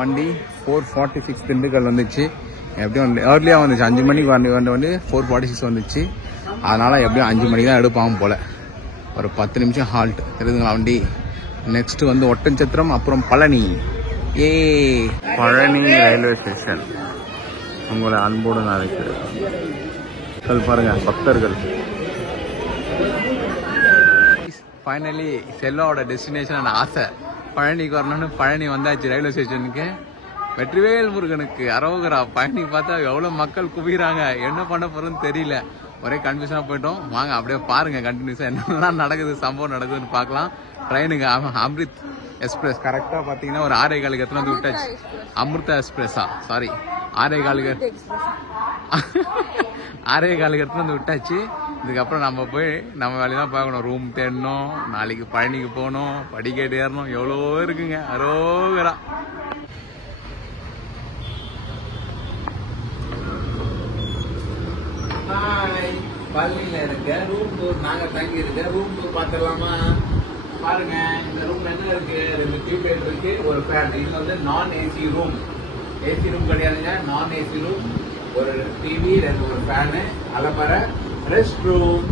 வண்டி 4:46 திண்டுக்கல் வந்துச்சு. எப்படியும் ஏர்லியாக வந்துச்சு, 5 மணிக்கு வண்டி 4:46 வந்துச்சு. அதனால் எப்படியும் 5 மணிக்கு தான் எடுப்பாங்க போல். ஒரு 10 நிமிஷம் ஹால்ட் தெரியுதுங்களா வண்டி. நெக்ஸ்ட் வந்து ஒட்டன்சத்திரம், அப்புறம் பழனி. பழனி ரயில்வே ஸ்டேஷன் உங்களை அன்போடு நான் இருக்கிறேன். பாருங்க பக்தர்கள். ஃபைனலி செல்வாவோட டெஸ்டினேஷன் ஆசை பழனிக்கு வரணும்னு பழனி வந்தாச்சு ரயில்வே ஸ்டேஷனுக்கு. வெற்றிவேல் முருகனுக்கு அரோகரா. பழனி பார்த்தா எவ்வளோ மக்கள் குவிகிறாங்க, என்ன பண்ண போறோம்னு தெரியல. ஒரே கன்ஃபியூஷனாக போயிட்டோம். வாங்க அப்படியே பாருங்க கண்டினியூஸாக என்னெல்லாம் நடக்குது, சம்பவம் நடக்குதுன்னு பார்க்கலாம். ட்ரெயினுக்கு அமிர்த் எக்ஸ்பிரஸ் கரெக்டாக பார்த்தீங்கன்னா ஒரு 6:15 எத்தனை வந்து விட்டாச்சு. அமிர்தா எக்ஸ்பிரஸா சாரி 6:15 எடுத்துன்னு வந்து விட்டாச்சு. இதுக்கப்புறம் நம்ம போய் நம்ம வேலையெல்லாம் பார்க்கணும். ரூம் தேடணும், நாளைக்கு பழனிக்கு போகணும், படிக்கட்டு ஏறணும், எவ்வளோ இருக்குங்க. அரோகரா. பழனியில இருக்க ரூம் டூர் நாங்க தங்கி இருக்க ரூம் டூர் பார்த்துடலாமா? பாருங்க இந்த ரூம்ல என்ன இருக்கு, 2 டியூப்லைட் இருக்கு, ஒரு ஃபேன். இது வந்து நான் ஏசி ரூம். ஏசி ரூம் கிடையாதுங்க, நான் ஏசி ரூம். ஒரு டிவி, ஒரு ஃபேனு, அலமர, ரெஸ்ட் ரூம்.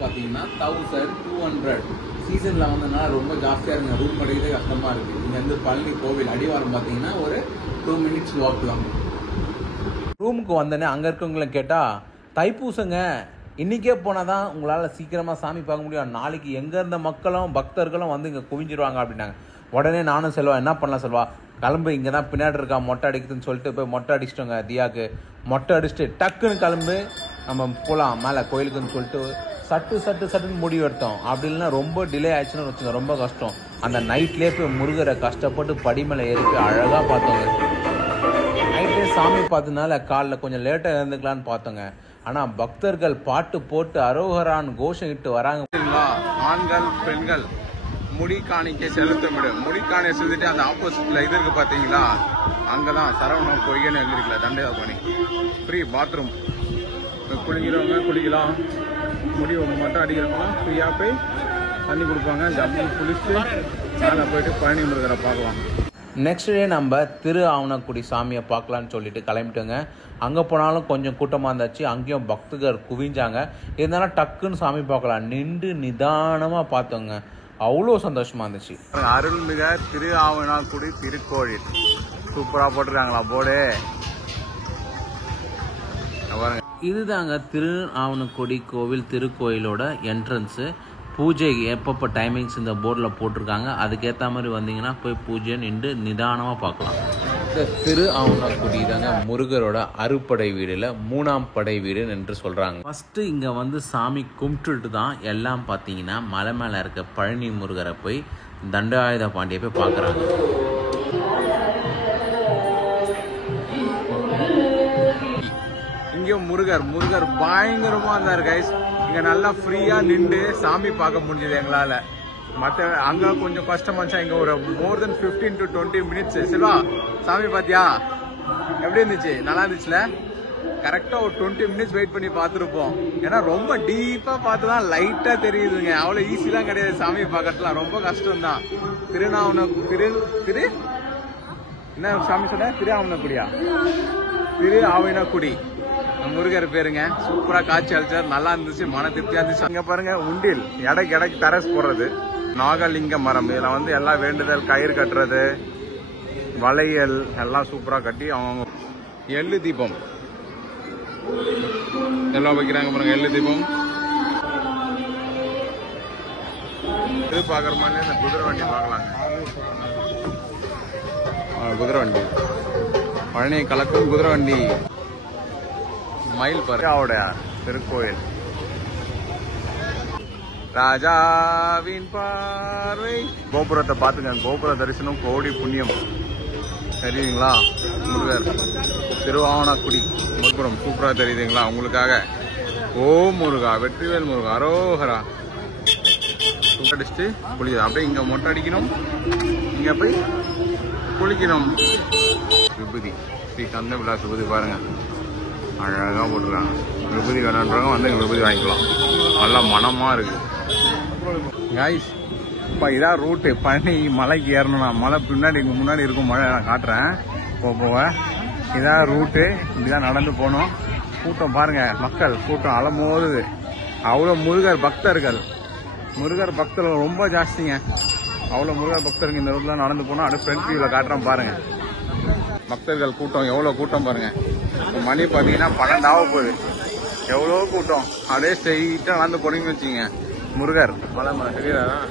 பாத்தீங்கன்னா 1200. சீசன்ல வந்ததுனால ரொம்ப ஜாஸ்தியா இருக்குங்க, ரூம் கிடைக்கிறதே கஷ்டமா இருக்கு. இங்க இருந்து பழனி கோவில் அடிவாரம் பாத்தீங்கன்னா ஒரு 2 மினிட்ஸ் வாக் தான். ரூமுக்கு வந்தேனே அங்க இருக்கவங்களை கேட்டா, தைப்பூசங்க இன்னைக்கே போனாதான் உங்களால சீக்கிரமா சாமி பார்க்க முடியும், நாளைக்கு எங்க இருந்த மக்களும் பக்தர்களும் வந்து இங்க குவிஞ்சிருவாங்க அப்படின்னாங்க. உடனே நானும் செல்வா என்ன பண்ணலாம் செல்வா, கிளம்பு, இங்கே தான் பின்னாடி இருக்கா மொட்டை அடிக்குதுன்னு சொல்லிட்டு போய் மொட்டை அடிச்சிட்டோங்க. தியாக்கு மொட்டை அடிச்சுட்டு டக்குன்னு கிளம்பு நம்ம போகலாம் மேலே கோயிலுக்குன்னு சொல்லிட்டு சட்டுன்னு முடிவு எடுத்தோம். அப்படி இல்லைன்னா ரொம்ப டிலே ஆயிடுச்சுன்னு வச்சுங்க, ரொம்ப கஷ்டம். அந்த நைட்லேயே போய் முருகரை கஷ்டப்பட்டு படிமலை ஏறி போய் அழகாக பார்த்தோங்க. நைட்டே சாமி பார்த்ததுனால காலைல கொஞ்சம் லேட்டாக இருந்துக்கலான்னு பார்த்தோங்க. ஆனால் பக்தர்கள் பாட்டு போட்டு அரோகரான் கோஷம் இட்டு வராங்க. ஆண்கள் பெண்கள் முடி காணிக்கை செலுத்த முடியும். முடி காணிக்கை செலுத்திட்டு அந்த ஆப்போசிட்ல இது இருக்கு பாத்தீங்களா, அங்கதான் சரவணம் பொய்யன்னு எழுதிருக்கல, தண்டையா பண்ணி ஃப்ரீ பாத்ரூம். குளிக்கிறவங்க குளிக்கலாம், முடி மட்டும் அடிக்கிறவங்க ஃப்ரீயா போய் தண்ணி கொடுப்பாங்க. ஜம்மு குளிச்சுட்டு மேலே போயிட்டு பழனி முருகரை பார்க்கலாம். நெக்ஸ்ட் டே நம்ம திரு ஆவணக்குடி சாமியை பார்க்கலான்னு சொல்லிட்டு கிளம்பிட்டோங்க. அங்கே போனாலும் கொஞ்சம் கூட்டமாக இருந்தாச்சு, அங்கேயும் பக்தர்கள் குவிஞ்சாங்க. இருந்தாலும் டக்குன்னு சாமி பார்க்கலாம், நின்று நிதானமாக பார்த்தோங்க. அவ்வளோ சந்தோஷமா இருந்துச்சு. அருள்மிக திரு ஆவணக்குடி திருக்கோயில் சூப்பரா போட்டிருக்காங்களா போர்டு. இதுதாங்க திரு ஆவணக்குடி கோவில் திருக்கோயிலோட என்ட்ரன்ஸு. பூஜை எப்பப்போ டைமிங்ஸ் இந்த போர்டில் போட்டிருக்காங்க, அதுக்கேற்ற மாதிரி வந்தீங்கன்னா போய் பூஜை நின்று நிதானமாக பார்க்கலாம். இந்த திரு ஆவணக்குடி தாங்க முருகரோட அறுப்படை வீடுல 3ஆம் படை வீடு என்று சொல்கிறாங்க. ஃபஸ்ட்டு இங்கே வந்து சாமி கும்பிட்டுட்டு தான் எல்லாம் பார்த்தீங்கன்னா மலை மேலே இருக்க பழனி முருகரை போய் தண்டாயுத பாண்டியை போய் பார்க்குறாங்க. இங்கேயும் முருகர் பயங்கரமாக இருந்தார் கைஸ். இங்கே நல்லா ஃப்ரீயாக நின்று சாமி பார்க்க முடிஞ்சது எங்களால். மற்ற அங்கே கொஞ்சம் கஷ்டமாச்சா, இங்கே ஒரு மோர் தென் 15 to 20 மினிட்ஸ். செல்வா சாமி பார்த்தியா எப்படி இருந்துச்சு? நல்லா இருந்துச்சுல. கரெக்டாக ஒரு 20 மினிட்ஸ் வெயிட் பண்ணி பார்த்துருப்போம். ஏன்னா ரொம்ப டீப்பாக பார்த்து தான் லைட்டாக தெரியுதுங்க. அவ்வளோ ஈஸிலாம் கிடையாது சாமி பார்க்கறதுலாம், ரொம்ப கஷ்டம்தான். திரு என்ன சாமி சொன்ன? திரு ஆவணக்குடியா? திரு ஆவணக்குடி முருகர் பேருங்க. சூப்பரா காட்சி அளிச்சார், நல்லா இருந்துச்சு, மன திருப்தியா இருந்துச்சு. அங்க பாருங்க உண்டில் எடைக்கு தரஸ் போடுறது, நாகலிங்க மரம், இதுல வந்து எல்லாம் வேண்டுதல், கயிறு கட்டுறது, வளையல் எல்லாம் சூப்பரா கட்டி அவங்க எள்ளு தீபம் எல்லாம் வைக்கிறாங்க பாருங்க. எள்ளு தீபம் இது பாக்குற மாதிரி இந்த குதிரை வண்டி பார்க்கலாங்க. குதிரை வண்டி பழனி கலக்கும் குதிரை வண்டி. மயில் பருகாவோட திருக்கோயில். ராஜாவின் பார்வை. கோபுரத்தை பார்த்துங்க, கோபுர தரிசனம் கோடி புண்ணியம். தெரியுதுங்களா? முருகர் திருவாவணக்குடி கோபுரம் சூப்பரா தெரியுதுங்களா உங்களுக்காக? ஓம் முருகா, வெற்றிவேல் முருகா, அரோகரா. அடிச்சுட்டு குளிக்குது. அப்படியே இங்க மொட்டை அடிக்கணும், இங்க போய் குளிக்கணும். விபூதி ஸ்ரீ கந்த விலாஸ் விபூதி பாருங்க, அழகாக போட்டுருக்காங்க. விபூதி வேணுன்றவங்க வந்து விபூதி வாங்கிக்கலாம். நல்லா மனமா இருக்கு கைஸ். இப்போ இதான் ரூட்டு. பழனி மலைக்கு ஏறணும்னா மலை பின்னாடி இங்கே முன்னாடி இருக்கும். மழை நான் காட்டுறேன் போக. இதான் ரூட்டு. இப்படிதான் நடந்து போகணும். கூட்டம் பாருங்க, மக்கள் கூட்டம் அலமோதுது. அவ்வளோ முருகர் பக்தர்கள் ரொம்ப ஜாஸ்திங்க. அவ்வளோ முருகர் பக்தர்கள் இந்த ரூட்ல நடந்து போனோம். அப்படியே ஃப்ரண்ட் வியூவில் காட்டுறோம் பாருங்க. பக்தர்கள் கூட்டம் எவ்வளோ கூட்டம் பாருங்க. மணி பார்த்தீங்கன்னா 12 ஆக போகுது. எவ்வளோ கூட்டம். அப்படியே ஸ்ட்ரெயிட்டாக நடந்து போனீங்கன்னு வச்சுங்க, முருகர் மலை தெரியாதான்,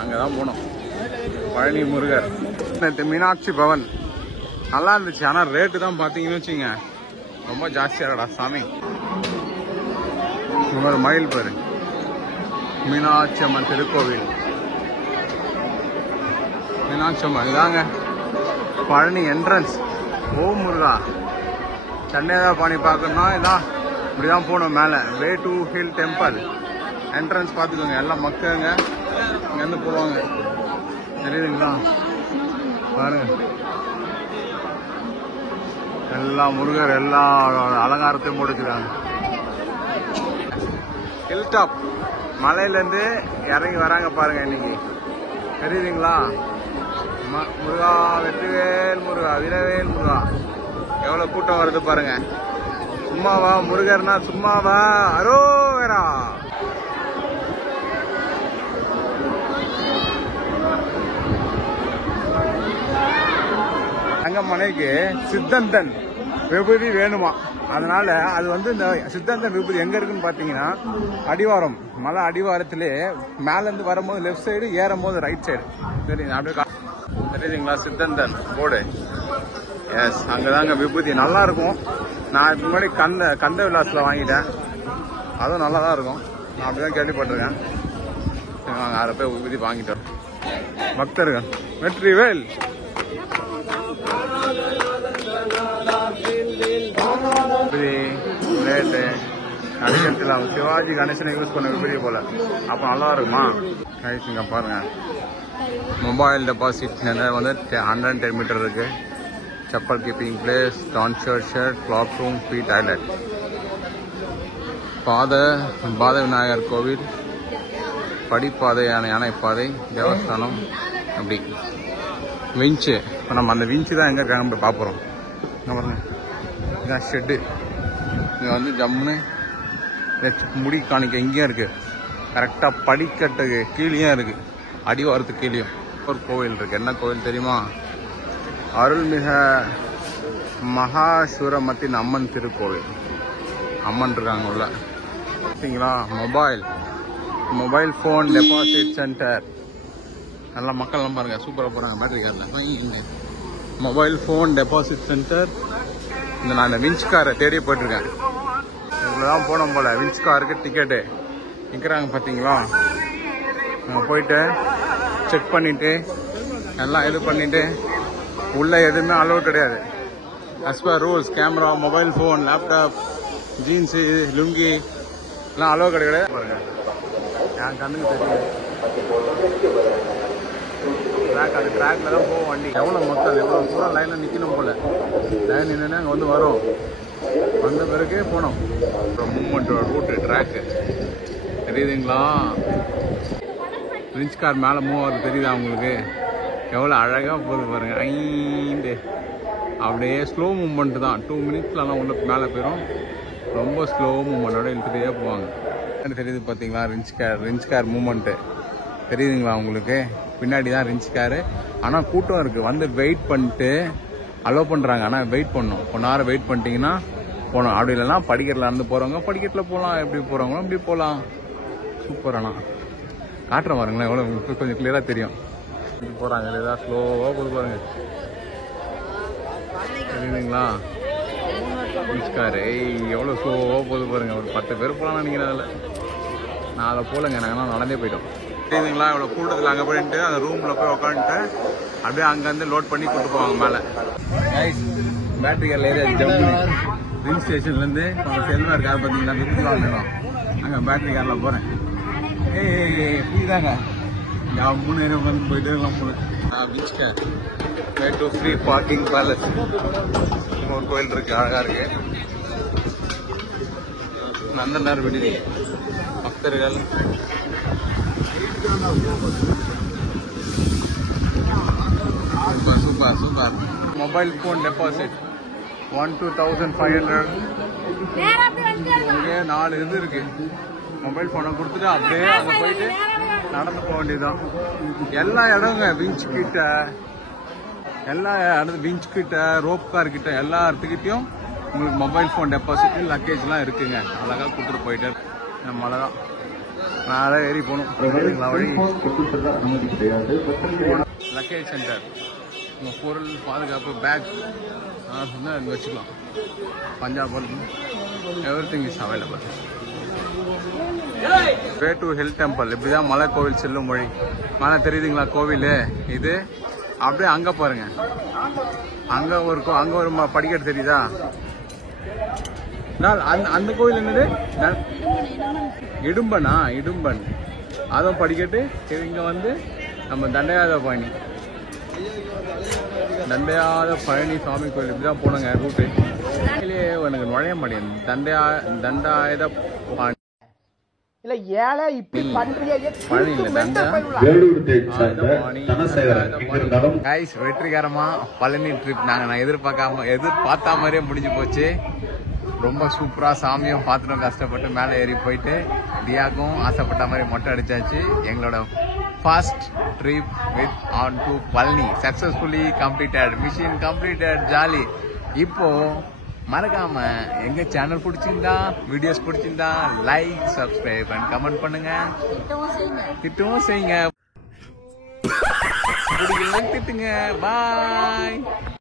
அங்கே தான் போனோம். பழனி முருகர். மீனாட்சி பவன் நல்லா இருந்துச்சு. ஆனால் ரேட்டு தான் பார்த்தீங்கன்னு வச்சுங்க ரொம்ப ஜாஸ்தியாகடா சாமி. இந்த மாதிரி மயில் பாரு, மீனாட்சி அம்மன் திருக்கோவில். மீனாட்சி அம்மன் இதாங்க பழனி என்ட்ரன்ஸ். ஓம் முருகா. சென்னைதான் பாணி பார்க்கணும்னா இதான் இப்படிதான் போகணும் மேலே. Way to hill temple entrance பார்த்துக்கோங்க. எல்லாம் மக்களுங்க இங்கேருந்து போவாங்க, தெரியுதுங்களா பாருங்க. எல்லா முருகர் எல்லா அலங்காரத்தையும் போட்டுக்கிறாங்க. ஹில் டாப் மலையிலேருந்து இறங்கி வராங்க பாருங்க இன்னைக்கு, தெரியுதுங்களா. முருகா வெற்றிவேல் முருகா வீரவேல் முருகா. எவ்வளோ கூட்டம் வருது பாருங்க. சும்மாவா முருகர்னா சும்மாவா? அரோகரா. மனைக்கு சித்தந்தன் விபூதி வேணுமா, அதனால அது வந்து இந்த சித்தந்தன் விபூதி எங்க இருக்குன்னு பாத்தீங்கன்னா அடிவாரம், மலை அடிவாரத்திலே மேல இருந்து வரும்போது லெப்ட் சைடு, ஏறும் போது ரைட் சைடு. சரி அப்படியே தெரியுதுங்களா சித்தந்தன் போர்டு. எஸ், அங்கதாங்க விபூதி நல்லா இருக்கும். நான் இதுக்கு முன்னாடி கந்த விலாஸ்ல வாங்கிட்டேன், அதுவும் நல்லா தான் இருக்கும். நான் அப்படிதான் கேள்விப்பட்டிருக்கேன். நாங்கள் 6 பேர் விபூதி வாங்கிட்டோம். பக்தர்கள் வெற்றிவேல். ரேட்டு அடிக்கத்தில் அவங்க சிவாஜி கணேசனை யூஸ் பண்ண விபூதி போல. அப்போ நல்லா இருக்குமா கைஸுங்க பாருங்க. மொபைல் டெபாசிட் வந்து 110 மீட்டர் இருக்கு. செப்பல் கீப்பிங் பிளேஸ், டான்ஷர்ட் shirt, cloak room, free toilet. பாத விநாயகர் கோவில், படிப்பாதை, யானைப்பாதை, தேவஸ்தானம். அப்படி விஞ்சு. இப்போ நம்ம அந்த விஞ்சு தான் எங்கே இருக்காங்க போய் பார்ப்போம். பாருங்க, இதான் ஷெட்டு. இங்கே வந்து ஜம்முன்னு முடி காணிக்க இங்கேயும் இருக்கு. கரெக்டாக படிக்கட்டுக்கு கீழேயும் இருக்கு, அடிவாரத்துக்கு கீழேயும் ஒரு கோவில் இருக்கு. என்ன கோவில் தெரியுமா? அருள்மிக மகாசூரமத்தின் அம்மன் திருக்கோவில். அம்மன் இருக்காங்க உள்ள. பார்த்தீங்களா? Mobile phone deposit centre. நல்லா மக்கள்லாம் பாருங்க, சூப்பராக போகிறாங்க பேட்டரி காரில். Mobile phone deposit centre. நான் இந்த விஞ்ச் காரை தேடி போயிட்டுருக்கேன். இதில் தான் போனோம் போல். விஞ்ச் காருக்கு டிக்கெட்டு நிற்கிறாங்க பார்த்தீங்களா? அங்கே போயிட்டு செக் பண்ணிவிட்டு எல்லாம் இது பண்ணிவிட்டு உள்ளே எதுவுமே அலோட் கிடையாது. As per rules camera, mobile phone, laptop, jeans, lungi எல்லாம் அலோவ் கிடையாது. பாருங்க, என் கண்ணுக்கு தெரியும். அந்த ட்ராக்ல தான் போவோம் வண்டி. எவ்வளோ மக்கள், எவ்வளோ பூரா லைனில் நிற்கணும் போல். லைன் நின்று அங்கே வந்து வரும். வந்த பிறகு போனோம். மூவ்மெண்ட்டோட ரூட்டு ட்ராக்கு தெரியுதுங்களா? ரிஞ்ச் கார் மேலே மூவ் ஆகுது, தெரியுதா உங்களுக்கு? எவ்வளோ அழகாக போகுது பாருங்க. ஐந்து அப்படியே ஸ்லோ மூவ்மெண்ட் தான். 2 மினிட்ஸ்லாம் உள்ள மேலே போயிடும். ரொம்ப ஸ்லோ மூவ்மெண்ட்டோட இழுத்துட்டே போவாங்க. தெரியுது பார்த்தீங்களா? ரிஞ்ச் கார் மூவ்மெண்ட்டு தெரியுதுங்களா உங்களுக்கு? பின்னாடி தான் ரிஞ்ச் காரு. ஆனால் கூட்டம் இருக்குது. வந்து வெயிட் பண்ணிட்டு அலோவ் பண்ணுறாங்க. ஆனால் வெயிட் பண்ணணும். 1 hour வெயிட் பண்ணிட்டீங்கன்னா போகணும். அப்படி இல்லைன்னா படிக்கட்டில் நடந்து போகிறவங்க படிக்கட்டில் போகலாம். எப்படி போகிறவங்களும் அப்படி போகலாம். சூப்பர். ஆனால் காட்டுறேன் பாருங்களேன், எவ்வளோ கொஞ்சம் கிளியராக தெரியும். இப்படி போகிறாங்க, ஏதாவது ஸ்லோவாக போது பாருங்க, தெரியுதுங்களா? ரிஞ்ச் காரு எவ்வளோ ஸ்லோவாக போது பாருங்க. ஒரு 10 பேர் போகலான்னு நினைக்கிறேன். அதில் நான் அதை போகலைங்க, நாங்கள் நடந்தே போயிட்டோம். தெரியுதுங்களா? இவ்வளோ கூட்டத்தில் அங்கே போயிட்டு அந்த ரூமில் போய் உட்காந்துட்டு அப்படியே அங்கேருந்து லோட் பண்ணி கூட்டு போவாங்க மேலே. பேட்டரி காரில் ஏரியா ஜம்மு ரிங் ஸ்டேஷன்லேருந்து அவங்க செல்வார் கார் பார்த்தீங்கன்னா விருதுலாம் வேணும். அங்கே பேட்டரி காரில் போகிறேன். ஃப்ரீ தாங்க. மூணு நேரம் உட்காந்து போயிட்டே இருக்கலாம் போல. பீச் ஃப்ரீ பார்க்கிங் பேலஸ் ஒரு கோயில் இருக்கு, அழகா இருக்கு. நந்தனார் விடுதி பக்தர்கள். Super super super. Mobile phone deposit 1,500. இங்கே 4 இது இருக்கு. மொபைல் போனை கொடுத்துட்டு அப்படியே அங்கே போயிட்டு நடந்து போக வேண்டியதுதான். எல்லா இடங்க பீச் கிட்ட, எல்லா இடத்துல பீச் கிட்ட, ரோப் கார் கிட்ட, எல்லா இடத்துக்கிட்டையும் உங்களுக்கு மொபைல் ஃபோன் டெபாசிட் லக்கேஜ்லாம் இருக்குங்க. அழகாக கொடுத்துட்டு போயிட்டு மழை தான் மேலே ஏறி போகணும். வழி லக்கேஜ் சென்டர், உங்கள் பொருள் பாதுகாப்பு பேக் சொன்னால் வச்சுக்கலாம். Punjab everything is available. Way to hill temple. இப்படிதான் மலை கோவில் செல்லும் வழி. மலை தெரியுதுங்களா கோவில்? இது அப்படியே அங்க பாருங்க, அங்க ஒரு படிக்கட்டு தெரியுதா? அந்த கோவில் என்னது? இடும்பனா? இடும்பன். அதுவும் படிக்கட்டு. இங்க வந்து நம்ம தண்டையாத பழனி சாமி கோயில். இப்படிதான் போனங்க ரூட்டு. எனக்கு நுழைய மாட்டேன். தண்டாயுத பாணி இல்ல ஏழை இப்படி பண்றீங்க. வெற்றிகரமா பழனி ட்ரிப் நான் எதிர்பார்த்த மாதிரியே முடிஞ்சு போச்சு. ரொம்ப சூப்பரா சாமியும் பார்த்துட்டோம். கஷ்டப்பட்டு மேலே ஏறி போயிட்டு தியாக்கும் ஆசைப்பட்ட மாதிரி மொட்டை அடிச்சாச்சு. எங்களோட first trip with on to Palani successfully completed. Mission completed. Jolly. இப்போ மறக்காம எங்க சேனல் பிடிச்சிருந்தா, வீடியோஸ் பிடிச்சிருந்தா லைக், சப்ஸ்கிரைப் அண்ட் கமெண்ட் பண்ணுங்க. திட்டவும் செய்யுங்க. திட்டுங்க. பாய்.